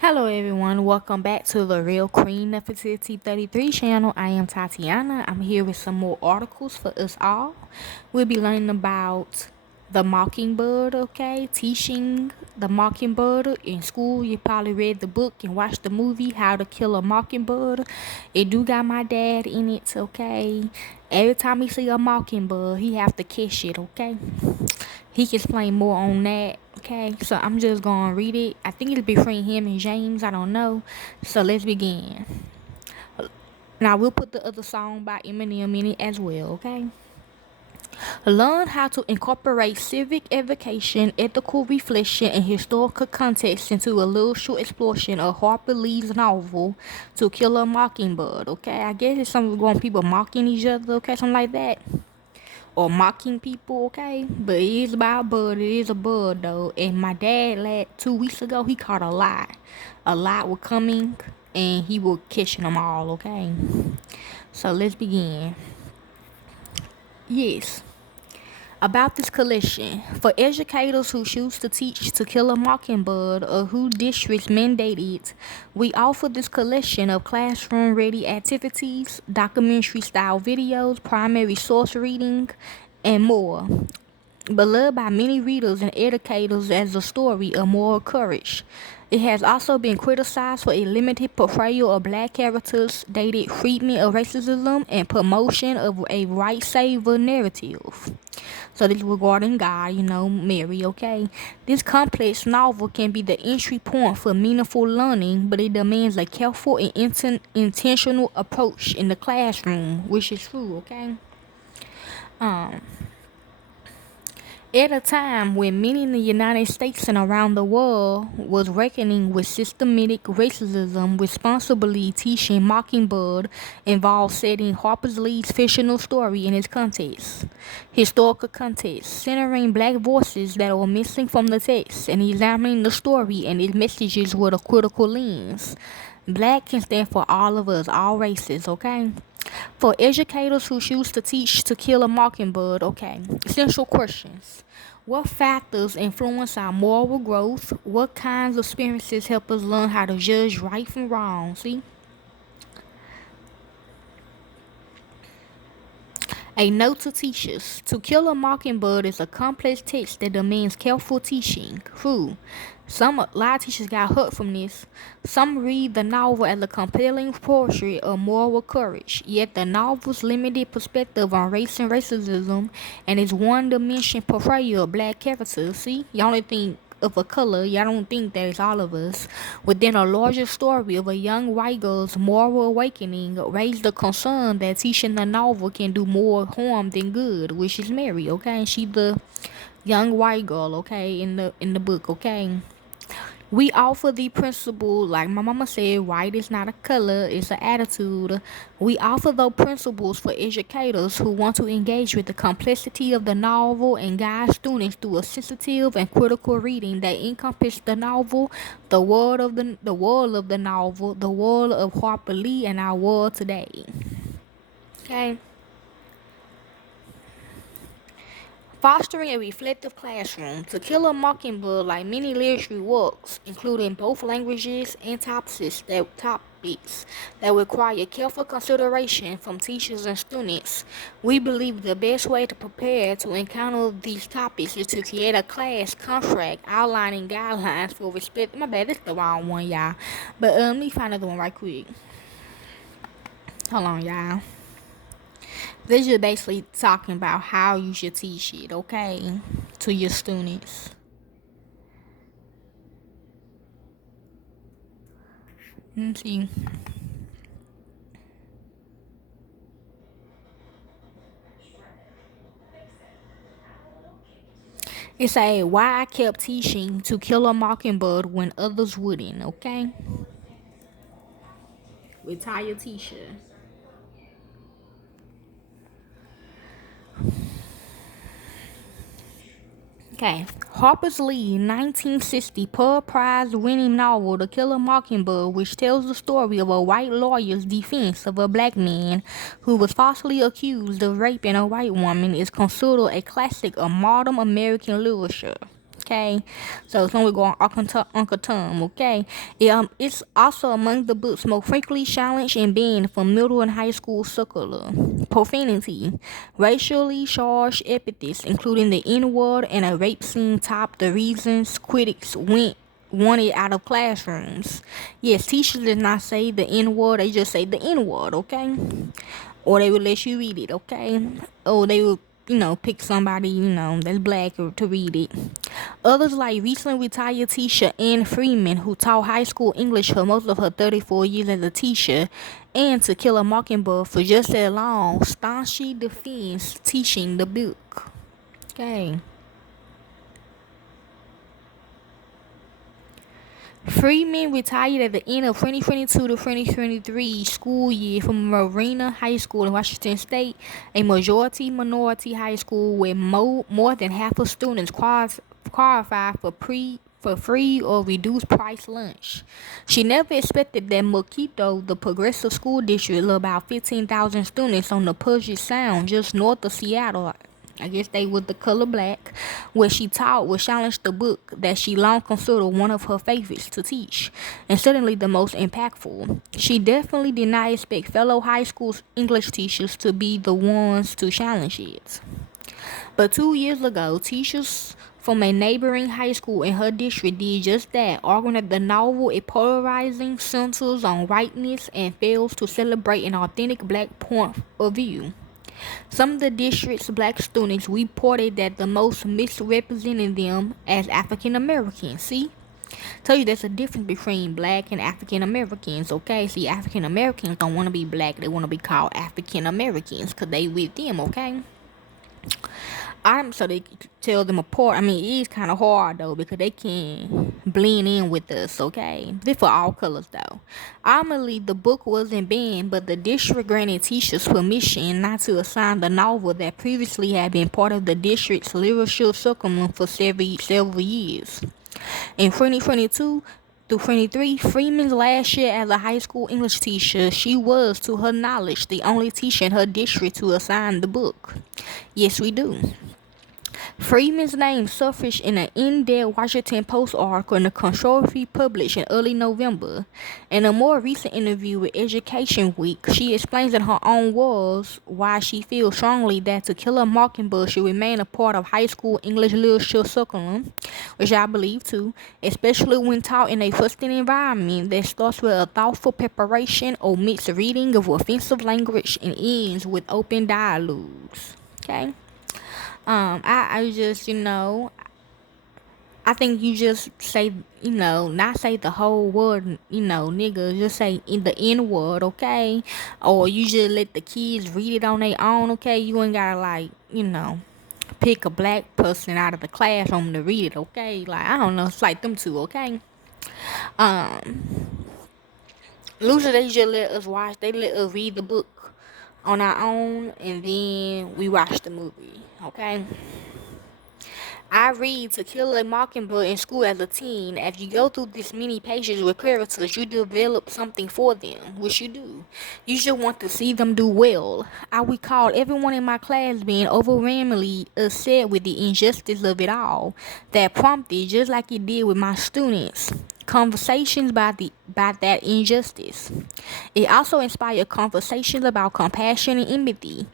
Hello everyone, welcome back to the Real Cream Nefertiti 33 channel. I am Tatiana. I'm here with some more articles for us all. We'll be learning about the Mockingbird, okay? Teaching the Mockingbird. In school, you probably read the book and watched the movie, How to Kill a Mockingbird. It do got my dad in it, okay? Every time he see a mockingbird, he have to catch it, okay? He can explain more on that. Okay, so I'm just gonna read it. I think it'll be between him and James. I don't know. So let's begin. Now we'll put the other song by Eminem in it as well. Okay. Learn how to incorporate civic education, ethical reflection, and historical context into a little short exploration of Harper Lee's novel To Kill a Mockingbird. Okay, I guess it's something going people mocking each other. Okay, something like that. Or mocking people, okay? But it is about a bird. It is a bird, though. And my dad, 2 weeks ago, he caught a lot. A lot were coming, and he was catching them all, okay? So let's begin. Yes. About this collection, for educators who choose to teach To Kill a Mockingbird or who districts mandate it, we offer this collection of classroom-ready activities, documentary-style videos, primary source reading, and more. Beloved by many readers and educators as a story of moral courage, it has also been criticized for a limited portrayal of black characters, dated treatment of racism, and promotion of a right savior narrative. So this regarding God, Mary, okay? This complex novel can be the entry point for meaningful learning, but it demands a careful and intentional approach in the classroom, which is true, okay? Um, At a time when many in the United States and around the world was reckoning with systematic racism, responsibly teaching Mockingbird involved setting Harper's Lee's fictional story in its context, historical context, centering black voices that were missing from the text, and examining the story and its messages with a critical lens. Black can stand for all of us, all races, okay? For educators who choose to teach To Kill a Mockingbird, okay, essential questions. What factors influence our moral growth? What kinds of experiences help us learn how to judge right from wrong? See? A note to teachers. To Kill a Mockingbird is a complex text that demands careful teaching. Who? A lot of teachers got hurt from this. Some read the novel as a compelling portrait of moral courage, yet the novel's limited perspective on race and racism and its one-dimension portrayal of black characters. See, y'all only think of a color, y'all don't think that it's all of us. Within a larger story of a young white girl's moral awakening, raised the concern that teaching the novel can do more harm than good, which is Mary, okay? She the young white girl, okay, in the book, okay? We offer the principle, like my mama said, white is not a color, it's an attitude. We offer those principles for educators who want to engage with the complexity of the novel and guide students through a sensitive and critical reading that encompasses the novel, the world of the novel, the world of Harper Lee, and our world today. Okay. Fostering a reflective classroom. To Kill a Mockingbird, like many literary works, including both languages and topics that require careful consideration from teachers and students, we believe the best way to prepare to encounter these topics is to create a class contract outlining guidelines for respect. My bad, this is the wrong one, y'all. But let me find another one right quick. Hold on, y'all. This is basically talking about how you should teach it, okay, to your students. Let's see. It say why I kept teaching To Kill a Mockingbird when others wouldn't, okay? Retired teacher. Okay. Harper's Lee 1960 Pulitzer Prize winning novel To Kill a Mockingbird, which tells the story of a white lawyer's defense of a black man who was falsely accused of raping a white woman, is considered a classic of modern American literature. Okay, so it's only going Uncle Tom. Okay, it's also among the books most frequently challenged and banned from middle and high school curricula. Profanity, racially charged epithets, including the N-word and a rape scene, top the reasons critics wanted out of classrooms. Yes, teachers did not say the N-word; they just say the N-word. Okay, or they would let you read it. Okay, or they would pick somebody, that's black to read it. Others like recently retired teacher Anne Freeman, who taught high school English for most of her 34 years as a teacher, and To Kill a Mockingbird for just that long, staunchly defends teaching the book. Okay. Freeman retired at the end of 2022 to 2023 school year from Marina High School in Washington State, a majority-minority high school where more than half of students qualify for free or reduced price lunch. She never expected that Moquito, the progressive school district of about 15,000 students on the Puget Sound, just north of Seattle, I guess they was the color black, where she taught would challenge the book that she long considered one of her favorites to teach, and certainly the most impactful. She definitely did not expect fellow high school English teachers to be the ones to challenge it. But 2 years ago, teachers from a neighboring high school in her district did just that, arguing that the novel is polarizing, centers on whiteness, and fails to celebrate an authentic black point of view. Some of the district's black students reported that the most misrepresented them as African Americans. See? Tell you there's a difference between black and African Americans, okay? See, African Americans don't want to be black, they want to be called African Americans because they with them, okay? So they tell them apart. I mean, it is kind of hard though because they can blend in with us, okay? This for all colors though. Ultimately, the book wasn't banned, but the district granted teachers permission not to assign the novel that previously had been part of the district's literature curriculum for several years. In 2022 through 23, Freeman's last year as a high school English teacher, she was, to her knowledge, the only teacher in her district to assign the book. Yes, we do. Freeman's name surfaced in an in-depth Washington Post article in the controversy published in early November. In a more recent interview with Education Week, she explains in her own words why she feels strongly that To Kill a Mockingbird should remain a part of high school English literature curriculum, which I believe too, especially when taught in a trusting environment that starts with a thoughtful preparation, omits reading of offensive language, and ends with open dialogues. Okay? I just, I think you just say, not say the whole word, nigga, just say in the N word, okay? Or you just let the kids read it on their own, okay? You ain't gotta, pick a black person out of the classroom to read it, okay? Like, I don't know, it's like them two, okay? Usually they just let us watch, they let us read the book on our own, and then we watch the movie, okay? I read To Kill a Mockingbird in school as a teen. As you go through this many pages with characters, you develop something for them, which you do. You just want to see them do well. I recall everyone in my class being overwhelmingly upset with the injustice of it all. That prompted, just like it did with my students, conversations about that injustice. It also inspired conversations about compassion and empathy.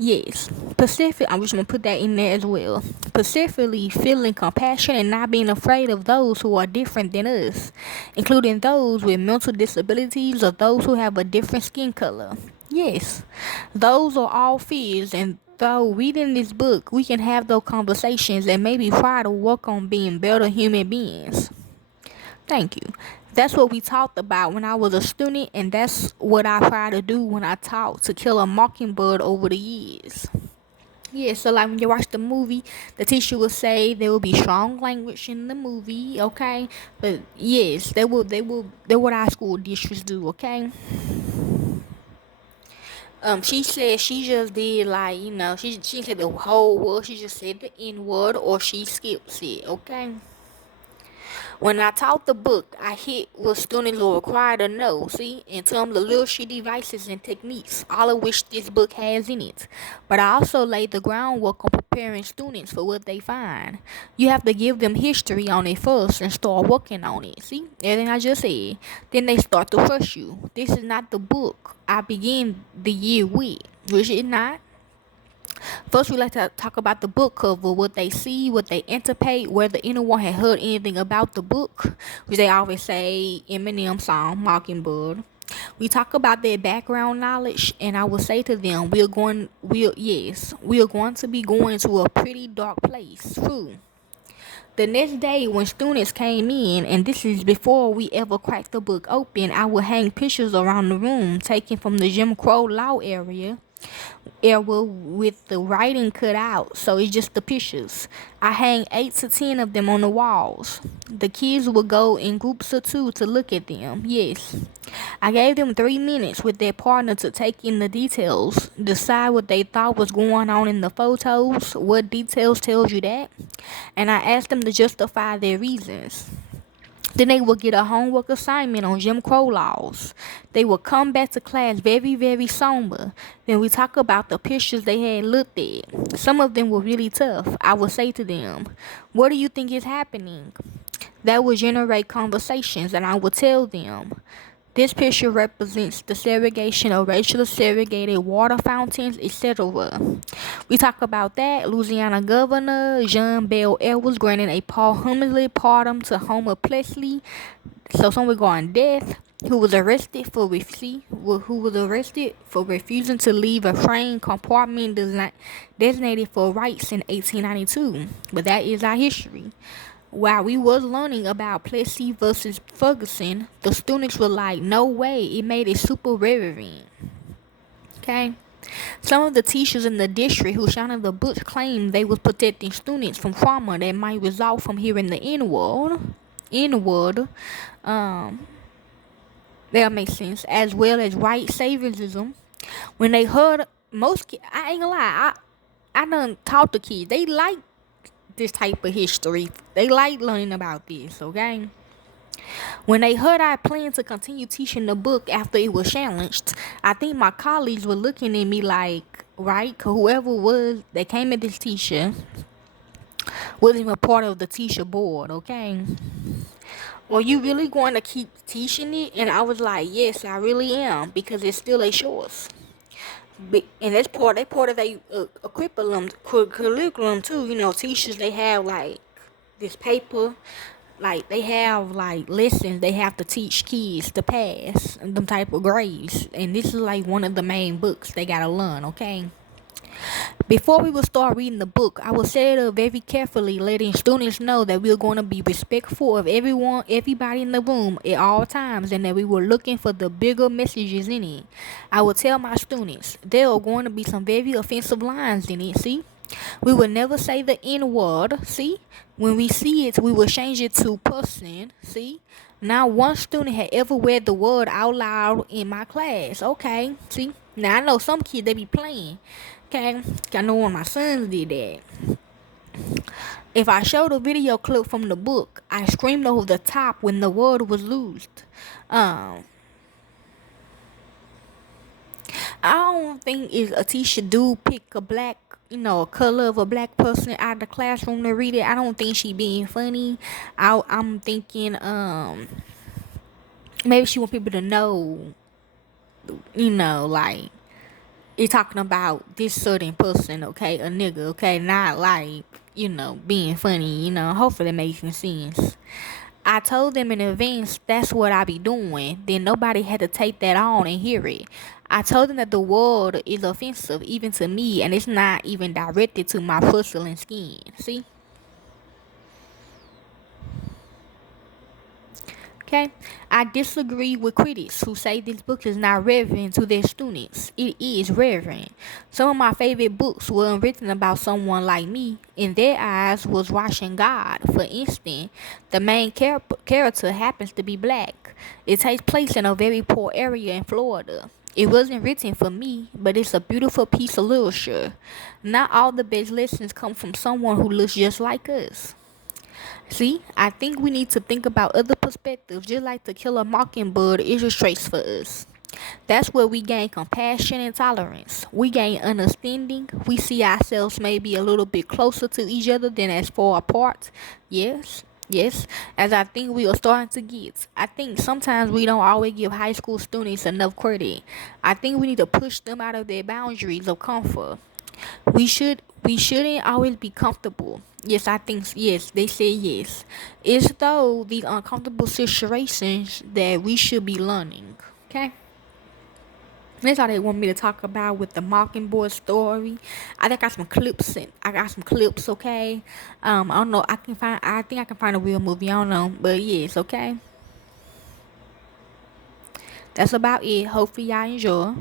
Yes, I'm just gonna put that in there as well. Specifically, feeling compassion and not being afraid of those who are different than us, including those with mental disabilities or those who have a different skin color. Yes, those are all fears, and though reading this book, we can have those conversations and maybe try to work on being better human beings. Thank you. That's what we talked about when I was a student, and that's what I try to do when I taught To Kill a Mockingbird over the years. Yeah, so like when you watch the movie, the teacher will say there will be strong language in the movie, okay? But yes, they're what our school districts do, okay? She said she just did she said the whole word, she just said the N word or she skips it, okay? When I taught the book, I hit what students were required to know, see, in terms of literacy devices and techniques, all of which this book has in it. But I also laid the groundwork on preparing students for what they find. You have to give them history on it first and start working on it, see, everything I just said. Then they start to trust you. This is not the book I begin the year with, which is not. First, we like to talk about the book cover, what they see, what they anticipate, whether anyone had heard anything about the book, which they always say Eminem song, Mockingbird. We talk about their background knowledge, and I will say to them, we are going to be going to a pretty dark place. True. The next day, when students came in, and this is before we ever cracked the book open, I would hang pictures around the room taken from the Jim Crow law area with the writing cut out, so it's just the pictures. I hang 8 to 10 of them on the walls. The kids would go in groups of 2 to look at them. Yes, I gave them 3 minutes with their partner to take in the details, decide what they thought was going on in the photos, what details tells you that, and I asked them to justify their reasons. Then they would get a homework assignment on Jim Crow laws. They would come back to class very, very somber. Then we talk about the pictures they had looked at. Some of them were really tough. I would say to them, "What do you think is happening?" That would generate conversations, and I would tell them, this picture represents the segregation of racially segregated water fountains, etc. We talk about that. Louisiana Governor John Bell Edwards granted a parliamentary pardon to Homer Plessley, so someone going death, who was arrested for refusing to leave a train compartment designated for rights in 1892. But that is our history. While we was learning about Plessy versus Ferguson, the students were like, no way, it made it super relevant. Okay? Some of the teachers in the district who signed the book claimed they was protecting students from trauma that might result from hearing the N-word. That makes sense. As well as white saviorism. When they heard, most kids, I ain't gonna lie, I done taught the kids, they like this type of history. They like learning about this, okay? When they heard I planned to continue teaching the book after it was challenged, I think my colleagues were looking at me like, right? Cause whoever was that came at this teacher wasn't even part of the teacher board, okay? Are you really going to keep teaching it? And I was like, yes, I really am, because it's still a choice. And that's part of their curriculum too. You know, teachers, they have like this paper, like they have like lessons they have to teach kids to pass them type of grades, and this is like one of the main books they gotta learn. Okay. Before we will start reading the book, I will set it up very carefully, letting students know that we are going to be respectful of everybody in the room at all times, and that we were looking for the bigger messages in it. I will tell my students there are going to be some very offensive lines in it, see? We will never say the N-word, see? When we see it, we will change it to person, see? Not one student had ever read the word out loud in my class, okay? See? Now, I know some kids, they be playing. Okay, I know one of my sons did that. If I showed a video clip from the book, I screamed over the top when the word was used. I don't think a teacher do pick a black, a color of a black person out of the classroom to read it. I don't think she being funny. I'm thinking, maybe she want people to know, like, you're talking about this certain person, okay? A nigga, okay? Not like, being funny, Hopefully that makes sense. I told them in advance that's what I be doing. Then nobody had to take that on and hear it. I told them that the word is offensive even to me, and it's not even directed to my porcelain skin. See? Okay, I disagree with critics who say this book is not relevant to their students. It is relevant. Some of my favorite books were written about someone like me. In their eyes was watching God. For instance, the main character happens to be black. It takes place in a very poor area in Florida. It wasn't written for me, but it's a beautiful piece of literature. Not all the best lessons come from someone who looks just like us. See, I think we need to think about other perspectives, just like To Kill a Mockingbird illustrates for us. That's where we gain compassion and tolerance. We gain understanding. We see ourselves maybe a little bit closer to each other than as far apart. Yes, yes, as I think we are starting to get. I think sometimes we don't always give high school students enough credit. I think we need to push them out of their boundaries of comfort. We shouldn't always be comfortable. Yes, I think yes, they say yes. It's though the uncomfortable situations that we should be learning. Okay? That's all they want me to talk about with the Mockingbird story. I think I got some clips and I got some clips, okay? I don't know, I think I can find a real movie, I don't know. But yes, okay. That's about it. Hopefully y'all enjoy.